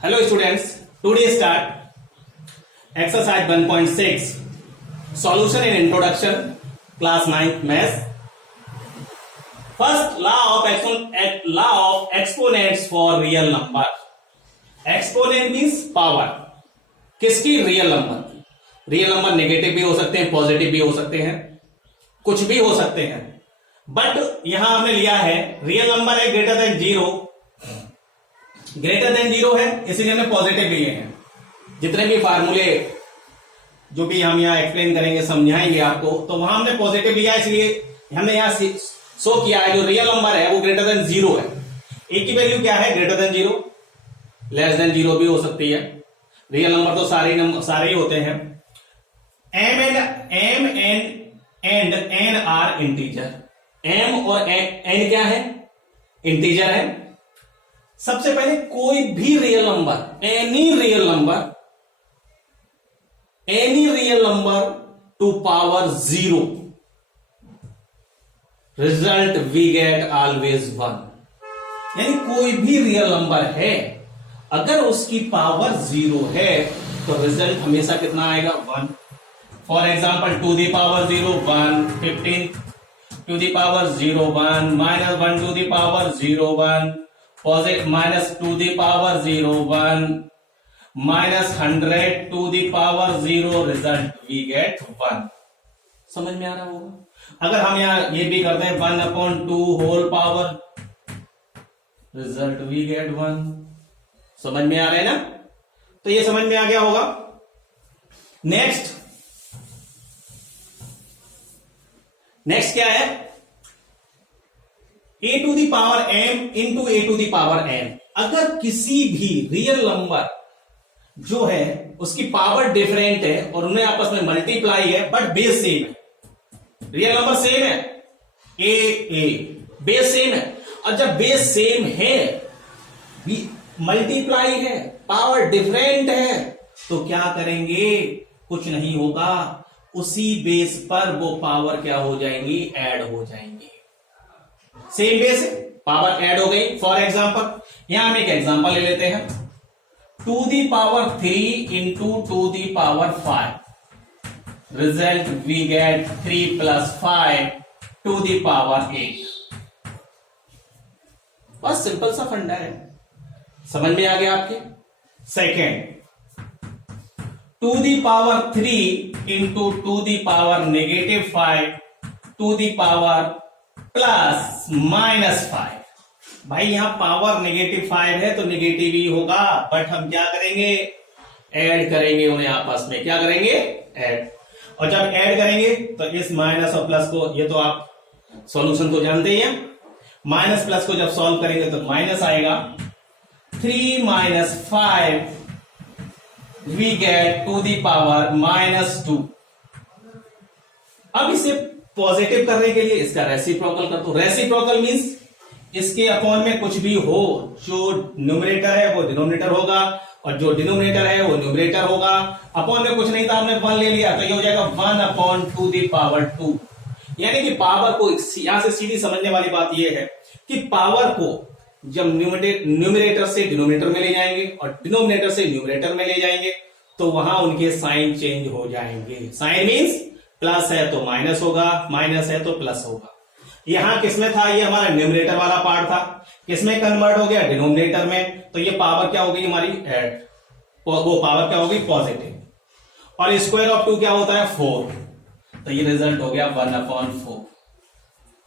Hello students, today start exercise 1.6 solution in introduction class 9th math. First law of exponents for real number. Exponent means power. किसकी? Real number. Real number negative भी हो सकते हैं, positive भी हो सकते हैं, कुछ भी हो सकते हैं. बट यहां हमने लिया है रियल नंबर है greater than zero, greater than zero है, इसीलिए हमने पॉजिटिव लिए हैं. जितने भी फार्मूले जो भी हम यहाँ एक्सप्लेन करेंगे, समझाएंगे आपको, तो वहां हमने पॉजिटिव लिया, इसलिए हमने यहाँ शो किया है जो रियल नंबर है वो ग्रेटर देन जीरो है. ए की वैल्यू क्या है? Greater than zero, less than zero भी हो सकती है. रियल नंबर तो सारे ही होते हैं. M and N are integer. M और एन क्या है? इंटीजर है. सबसे पहले कोई भी real number, any real number to power zero, result we get always one. यानी कोई भी रियल नंबर है, अगर उसकी पावर जीरो है तो रिजल्ट हमेशा कितना आएगा? One. For example two the power zero one, 15 to the power zero one, minus one to the power zero one, positive minus two the power zero one, minus 100 to the power zero, result we get one. समझ में आ रहा होगा. अगर हम यहां ये भी करते हैं 1/2 whole power, result we get one. समझ में आ रहा है ना? तो ये समझ में आ गया होगा. नेक्स्ट क्या है? A to the power m into a to the power n. अगर किसी भी रियल नंबर जो है उसकी पावर डिफरेंट है और उन्हें आपस में मल्टीप्लाई है बट बेस सेम है, रियल नंबर सेम है, ए बेस सेम है, और जब बेस सेम है, मल्टीप्लाई है, पावर डिफरेंट है, तो क्या करेंगे? कुछ नहीं होगा, उसी बेस पर वो पावर क्या हो जाएंगी? ऐड हो जाएंगी. सेम बेस है, पावर ऐड हो गई. फॉर एग्जाम्पल यहां हम एक एग्जाम्पल ले लेते हैं. Two the power 3 into two the power 5, result we get 3 + 5 to the power 8. बस सिंपल सा फंडा है. समझ में आ गया आपके? Second, two the power 3 into two the power -5 to the power +-5. भाई यहां पावर -5 है तो नेगेटिव ही होगा, बट हम क्या करेंगे? ऐड करेंगे उन्हें आपस में. क्या करेंगे? ऐड. और जब ऐड करेंगे तो इस माइनस और प्लस को, ये तो आप सॉल्यूशन तो जानते ही हैं, माइनस प्लस को जब सॉल्व करेंगे तो माइनस आएगा. 3 - 5 we get two the power -2. अब इसे पॉजिटिव करने के लिए इसका रेसिप्रोकल कर दो. रेसिप्रोकल मींस इसके अपॉन में कुछ भी हो, जो न्यूमरेटर है वो डिनोमिनेटर होगा और जो डिनोमिनेटर है वो न्यूमरेटर होगा. अपॉन में कुछ नहीं था, हमने 1 ले लिया, तो ये हो जाएगा 1/2 दी पावर 2. यानी कि पावर को यहां से सीधी समझने वाली बात यह है कि पावर को जब न्यूमरेटर से डिनोमिनेटर में ले जाएंगे और डिनोमिनेटर से न्यूमरेटर में ले जाएंगे तो वहां उनके साइन चेंज हो जाएंगे. साइन मींस प्लस है तो माइनस होगा, माइनस है तो प्लस होगा. यहां किसमें था? ये हमारा न्यूमरेटर वाला पार्ट था. किसमें कन्वर्ट हो गया? डिनोमिनेटर में. तो ये पावर क्या हो गई हमारी? ऐड. वो पावर क्या होगी? पॉजिटिव. और स्क्वायर ऑफ 2 क्या होता है? 4. तो ये रिजल्ट हो गया 1/4.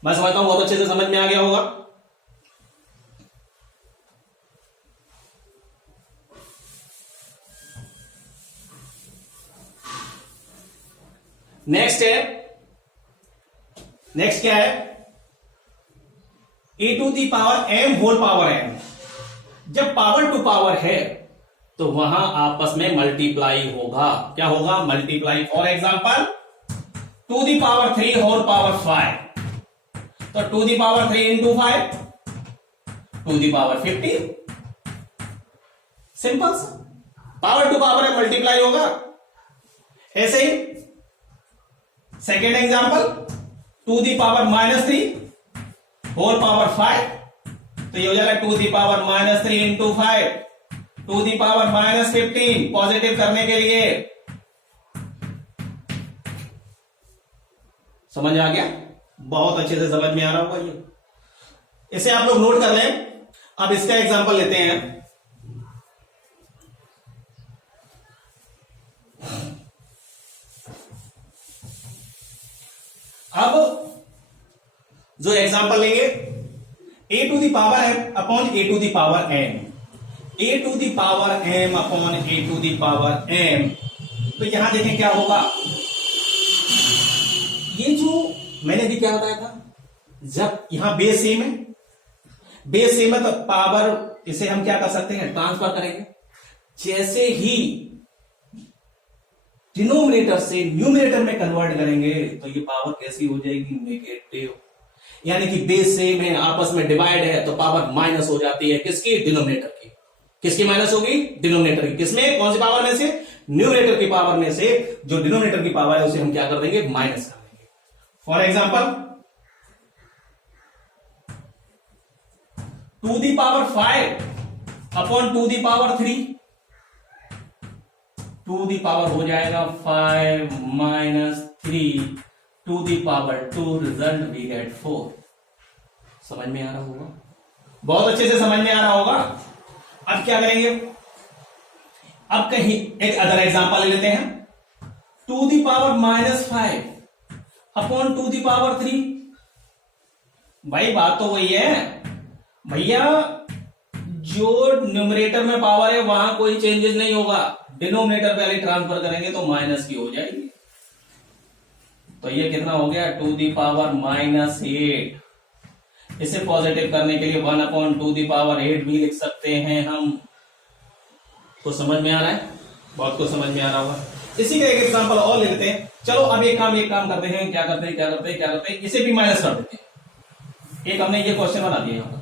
मैं समझता हूं बहुत अच्छे से समझ में आ गया होगा. नेक्स्ट क्या है? A to the power m whole power n. जब पावर टू पावर है तो वहां आपस में मल्टीप्लाई होगा. क्या होगा? Multiply. For example two the power 3 whole power 5, तो two the power 3 into 5 to the power 15. Simple. Power to power है, मल्टीप्लाई होगा. ऐसे ही second example, two the power -3 whole power 5, तो ये हो जाएगा two the power -3 into 5 to the power -15 positive करने के लिए। समझ आ गया? बहुत अच्छे से समझ में आ रहा होगा ये। इसे आप लोग नोट कर लें। अब इसका एग्जांपल लेते हैं। अब जो एग्जांपल लेंगे, a to the power m upon a to the power m, a to the power m upon a to the power m। तो यहां देखें क्या होगा। ये जो मैंने भी क्या बताया था, जब यहां बेस सेम है, बेस सेम है तो पावर इसे हम क्या कर सकते हैं, ट्रांसफर करेंगे। जैसे ही डिनोमिनेटर से न्यूमरेटर में कन्वर्ट करेंगे तो ये पावर कैसी हो जाएगी, नेगेटिव। यानी कि बेस सेम है, आपस में डिवाइड है तो पावर माइनस हो जाती है। किसकी? डिनोमिनेटर की। किसकी माइनस होगी? डिनोमिनेटर की। किसमें? कौन सी पावर में से? न्यूमरेटर की पावर में से। जो डिनोमिनेटर की पावर है उसे हम क्या कर देंगे, माइनस कर देंगे। For example, two the power 5 upon two the power 3, to the power हो जाएगा 5 minus 3 to the power 2, result we get 4। समझ में आ रहा होगा? बहुत अच्छे से समझ में आ रहा होगा। अब क्या करेंगे, अब कहीं एक अदर एग्जांपल ले लेते हैं। Two the power -5 upon two the power 3। भाई बात तो वही है भैया, जो न्यूमरेटर में पावर है वहां कोई चेंजेस नहीं होगा। डिनोमिनेटर पहले ट्रांसफर करेंगे तो माइनस की हो जाएगी। तो ये कितना हो गया, टू दी पावर -8। इसे पॉजिटिव करने के लिए 1 अपॉन टू दी पावर 8 भी लिख सकते हैं हम। तो समझ में आ रहा है? बहुत को समझ में आ रहा होगा। इसी का एक एग्जांपल और ले लेते हैं। चलो अब एक काम करते हैं। क्या करते हैं, इसे भी माइनस कर देते हैं। एक हमने ये क्वेश्चन बना दिया होगा।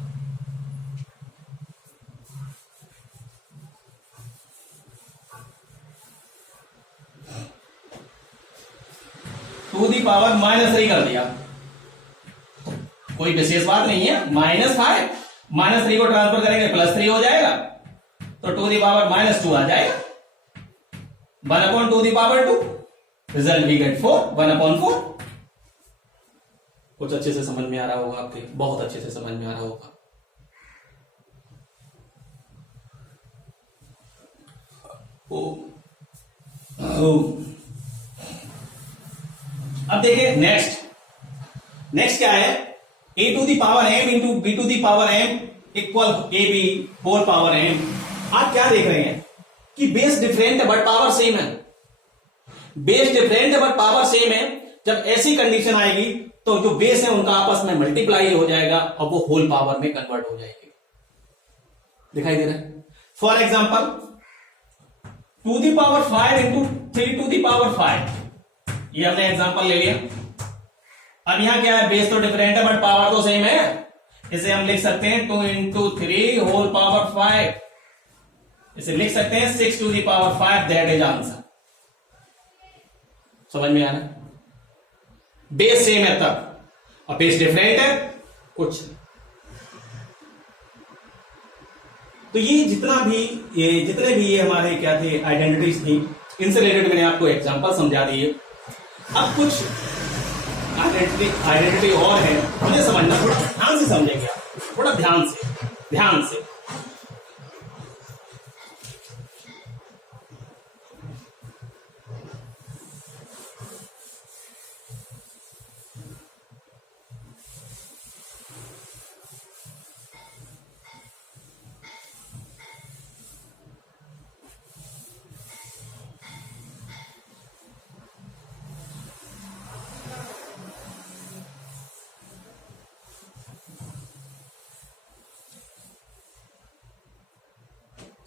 टू दी पावर -3 कर दिया, कोई विशेष बात नहीं है। -5 -3 को ट्रांसफर करेंगे +3 हो जाएगा, तो टू दी पावर -2 आ जाएगा। 1 upon two the power 2, result we get 4, 1 upon 4। कुछ अच्छे से समझ में आ रहा होगा आपके, बहुत अच्छे से समझ में आ रहा होगा। अब देखिए नेक्स्ट क्या है, a to the power m into b to the power m equal ab whole power m। आप क्या देख रहे हैं कि बेस डिफरेंट है बट पावर सेम है। बेस डिफरेंट है बट पावर सेम है। जब ऐसी कंडीशन आएगी तो जो बेस है उनका आपस में मल्टीप्लाई हो जाएगा और वो होल पावर में कन्वर्ट हो जाएगी। दिखाई दे रहा है? For example, two the power 5 into 3 to the power 5, ये हमने एग्जांपल ले लिया। अब यहां क्या है, बेस तो डिफरेंट है बट पावर तो सेम है। इसे हम लिख सकते हैं 2 इंटू 3 होल पावर 5। इसे लिख सकते हैं 6 to the power 5, that is answer. समझ में आ रहा है? बेस सेम है तब, और बेस डिफरेंट है कुछ। तो ये जितने भी ये हमारे क्या थे, आइडेंटिटीज थी, इनसे रिलेटेड मैंने आपको एग्जांपल समझा दिए। अब कुछ आइडेंटिटी और है, मुझे समझना, थोड़ा ध्यान से समझेंगे आप, थोड़ा ध्यान से।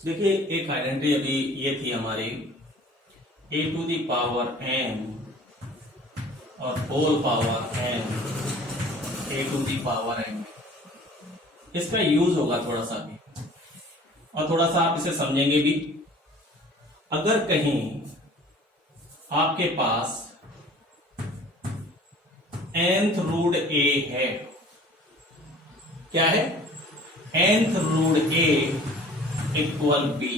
देखिए एक आइडेंटिटी अभी ये थी हमारी, a to the power m और whole power m, a to the power m। इसका यूज होगा थोड़ा सा भी, और थोड़ा सा आप इसे समझेंगे भी। अगर कहीं आपके पास nth रूट a है, क्या है, nth root a equal B,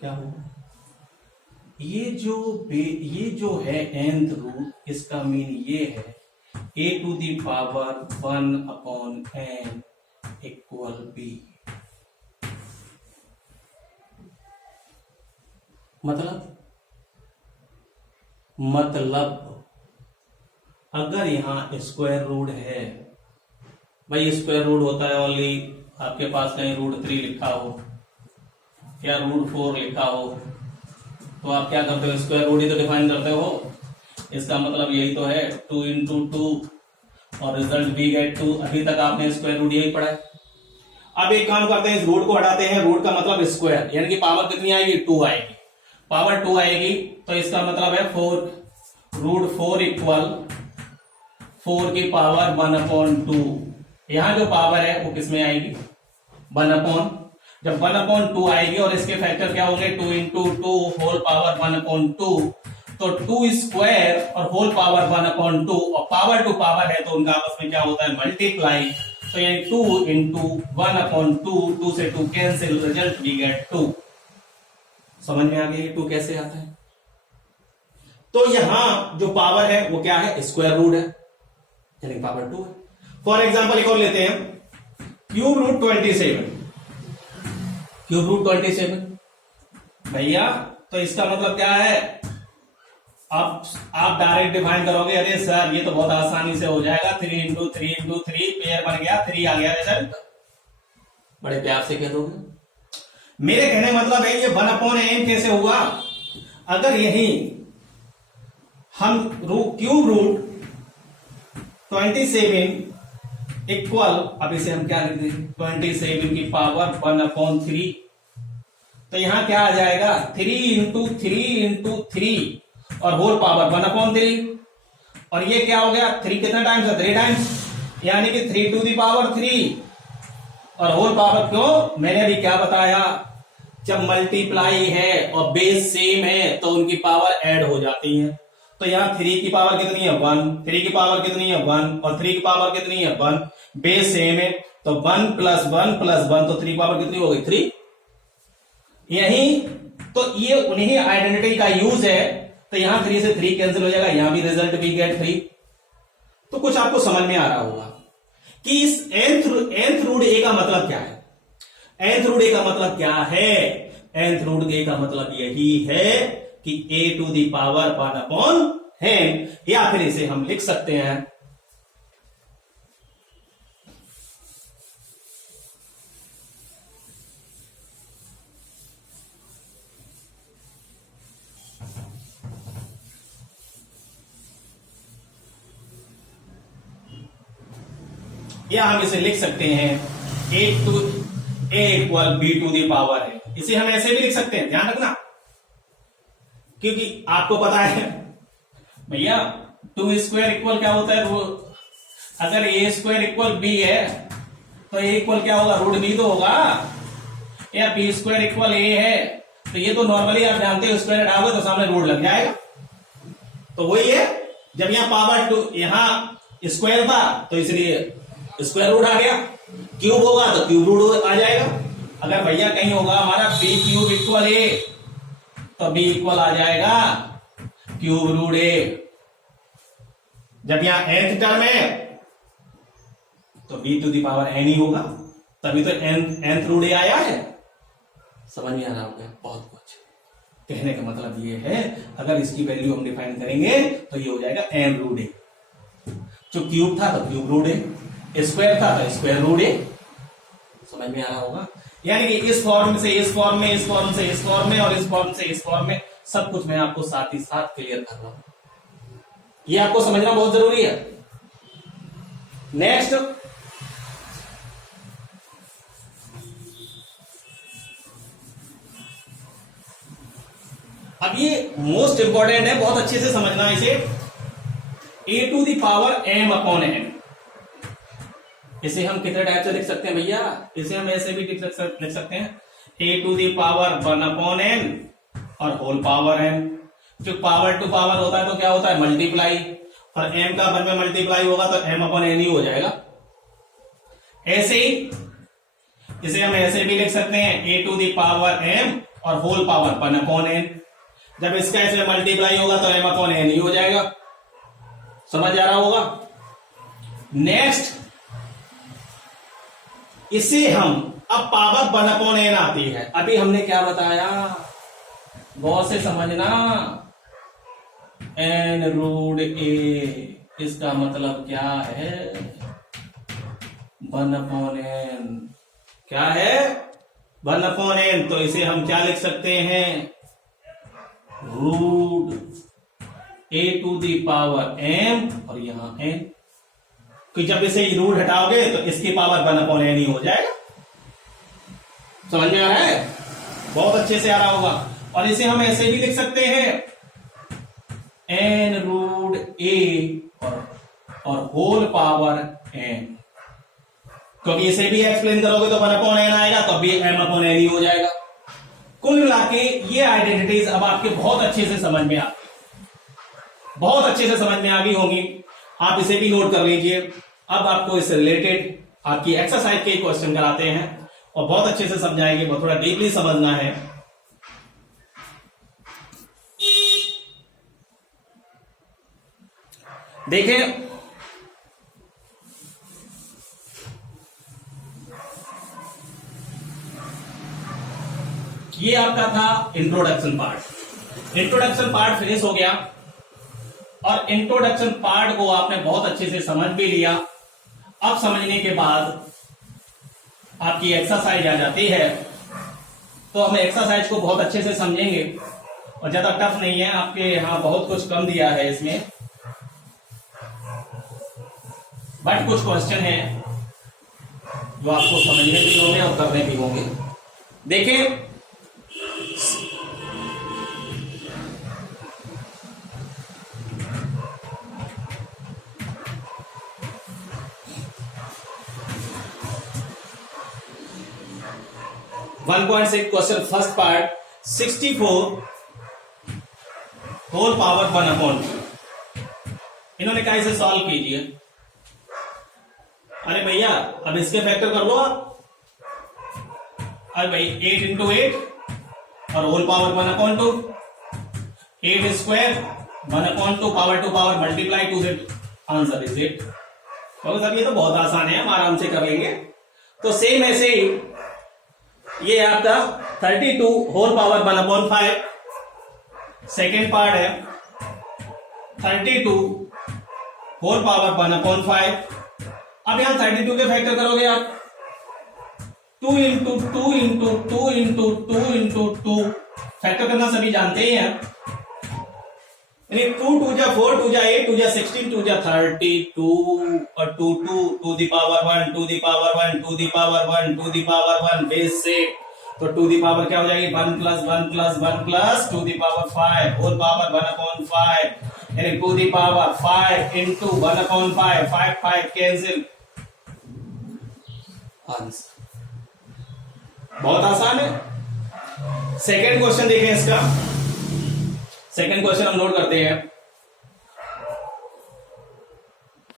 क्या होगा? ये जो है nth रूट, इसका मीन ये है a to the power 1/n equal B. मतलब अगर यहां स्क्वायर रूट है, भाई स्क्वायर रूट होता है ओनली, आपके पास कहीं √3 लिखा हो या √4 लिखा हो, तो आप क्या करते हो? स्क्वायर रूट ही तो डिफाइन करते हो। इसका मतलब यही तो है 2 × 2 और रिजल्ट वी गेट 2। अभी तक आपने स्क्वायर रूट यही पढ़ा है। अब एक काम करते हैं, इस रूट को हटाते हैं। रूट का मतलब स्क्वायर, यानी कि पावर कितनी आएगी? 2 आएगी। पावर 2 आएगी तो इसका मतलब है 4 इक्वल 4 की पावर 1/2। यहां जो पावर है वो किस में आएगी? 1/, जब 1/2 आएगी और इसके फैक्टर क्या होंगे? 2 × 2 होल पावर 1/2, तो 2 स्क्वायर और होल पावर 1/2, और पावर टू पावर है तो उनका आपस में क्या होता है? मल्टीप्लाई। तो ये 2 × 1/2, 2 से 2 कैंसिल, रिजल्ट वी गेट 2। समझ में आ गया ये 2 कैसे आता है? तो यहां जो पावर है वो क्या है? स्क्वायर रूट है, यानी पावर 2 है। फॉर एग्जाम्पल एक और लेते हैं, क्यूब रूट 27। क्यूब रूट 27 भैया, तो इसका मतलब क्या है? अब आप डायरेक्ट डिफाइन करोगे, अरे सर ये तो बहुत आसानी से हो जाएगा, 3 × 3 × 3 पेयर बन गया, 3 आ गया रिजल्ट। बड़े प्यार से कह दोगे। मेरे कहने मतलब है ये 1/n कैसे हुआ? अगर यही हम क्यूब रूट 27 इक्वल, अब इसे हम क्या लिख देंगे? 27 की पावर 1/3, तो यहां क्या आ जाएगा? 3 × 3 × 3 और होल पावर 1/3, और ये क्या हो गया? 3 कितने टाइम्स है? 3 टाइम्स, यानी कि 3 टू दी पावर 3 और होल पावर। क्यों? मैंने अभी क्या बताया? जब मल्टीप्लाई है और बेस सेम है तो उनकी पावर ऐड हो जाती है। तो यहाँ 3 की पावर कितनी है? 1, 3 की पावर कितनी है? 1, और 3 की पावर कितनी है? 1। बेस सेम है तो 1 + 1 + 1, तो 3 की पावर कितनी हो गई? 3। यही तो ये उन्हीं आइडेंटिटी का यूज है। तो यहां 3 से 3 कैंसिल हो जाएगा, यहां भी रिजल्ट वी गेट 3। तो कुछ आपको समझ में आ रहा होगा कि इस nth रूट ए का मतलब क्या है? nth रूट ए का मतलब क्या है? nth रूट ए का मतलब यही है कि a to the power 1/n, या फिर इसे हम लिख सकते हैं a equal b to the power है। इसे हम ऐसे भी लिख सकते हैं, ध्यान रखना, क्योंकि आपको पता है भैया 2 स्क्वायर इक्वल क्या होता है? अगर a स्क्वायर इक्वल b है तो a इक्वल क्या होगा? √b तो होगा, या b स्क्वायर इक्वल a है तो ये तो नॉर्मली आप जानते हो, स्क्वायर हटाओगे तो सामने रूट लग जाएगा। तो वही है, जब यहाँ पावर 2, यहां स्क्वायर था तो इसलिए स्क्वायर रूट आ गया, क्यूब होगा तो क्यूब रूट आ जाएगा। अगर भैया कहीं होगा हमारा b³ इक्वल a, तो b इक्वल आ जाएगा क्यूब रूट a। जब यहां nth टर्म है तो b to the power n ही होगा, तभी तो nth रूट a आया है। समझ में आ रहा होगा बहुत कुछ। कहने का मतलब ये है, अगर इसकी वैल्यू हम डिफाइन करेंगे तो ये हो जाएगा m√a। जो क्यूब था तो क्यूब रूट a, स्क्वायर था तो स्क्वायर रूट a। समझ में आ रहा होगा। यानी कि इस फॉर्म से इस फॉर्म में, इस फॉर्म से इस फॉर्म में, और इस फॉर्म से इस फॉर्म में, सब कुछ मैं आपको साथ ही साथ क्लियर कर रहा हूं। ये आपको समझना बहुत जरूरी है। नेक्स्ट, अब ये मोस्ट इंपॉर्टेंट है, बहुत अच्छे से समझना इसे। a to the power m/n, इसे हम कितने टाइप से लिख सकते हैं भैया? इसे हम ऐसे भी लिख सकते हैं a to the power 1/n और होल पावर n। जो पावर टू पावर होता है तो क्या होता है? मल्टीप्लाई, और m का 1 में मल्टीप्लाई होगा तो m/n ही हो जाएगा। ऐसे ही इसे हम ऐसे भी लिख सकते हैं a to the power m और होल पावर 1/n। जब इसका इसमें मल्टीप्लाई होगा तो m/n ही हो जाएगा। समझ आ रहा होगा। नेक्स्ट, इसे हम अब पावर 1/n आती है। अभी हमने क्या बताया, गौर से समझना, n√a, इसका मतलब क्या है, 1/n। क्या है, 1/n। तो इसे हम क्या लिख सकते हैं, √a to the power m और यहां n। कि जब इसे रूट हटाओगे तो इसकी पावर 1/n ही हो जाएगा। समझ में आ रहा है, बहुत अच्छे से आ रहा होगा। और इसे हम ऐसे भी लिख सकते हैं n√a और होल पावर n, क्योंकि इसे भी एक्सप्लेन करोगे तो 1/n आएगा, तो भी m/n ही हो जाएगा। कुल मिला के ये आइडेंटिटीज अब आपके बहुत अच्छे से समझ में बहुत अच्छे से समझ में आ गई होंगी। आप इसे भी नोट कर लीजिए। अब आपको इससे रिलेटेड आपकी एक्सरसाइज के क्वेश्चन कराते हैं और बहुत अच्छे से समझाएंगे, बहुत थोड़ा डीपली समझना है। देखें, ये आपका था introduction part. Introduction part finish हो गया और इंट्रोडक्शन पार्ट को आपने बहुत अच्छे से समझ भी लिया। अब समझने के बाद आपकी एक्सरसाइज आ जाती है, तो हम एक्सरसाइज को बहुत अच्छे से समझेंगे और ज्यादा टफ नहीं है। आपके यहां बहुत कुछ कम दिया है इसमें, बट कुछ क्वेश्चन है जो आपको समझने भी होंगे और करने भी होंगे। देखिए, 1.6 question first part, 64 whole power 1/2। इन्होंने कहा इसे सॉल्व कीजिए। अरे भैया, अब इसके फैक्टर कर लो आप। अरे भाई, 8 × 8 और whole power 1/2, 8 square 1/2 power to power multiply 2 से आंसर इज 8। तो सर ये तो बहुत आसान है, हम आराम से कर लेंगे। तो सेम ऐसे ही ये आपका 32 होल पावर 1/5 सेकेंड पार्ट है। 32 होल पावर 1/5। अब यहां 32 के फैक्टर करोगे आप, 2 × 2 × 2 × 2 × 2 फैक्टर करना सभी जानते ही हैं। 2 2 जा 4, 2 जा 8, 2 जा 16, 2 जा 32 और 2 2 to the power 1, to the power 1, to the power 1, to the power 1 base से। तो टू दी पावर क्या हो जाएगी, 1 + 1 + 1 plus two the power 5 whole power 1/5, यानी two the power 5 × 1/5, 5 5 cancel, answer. बहुत आसान है। सेकेंड क्वेश्चन देखें इसका। सेकेंड क्वेश्चन हम नोट करते हैं।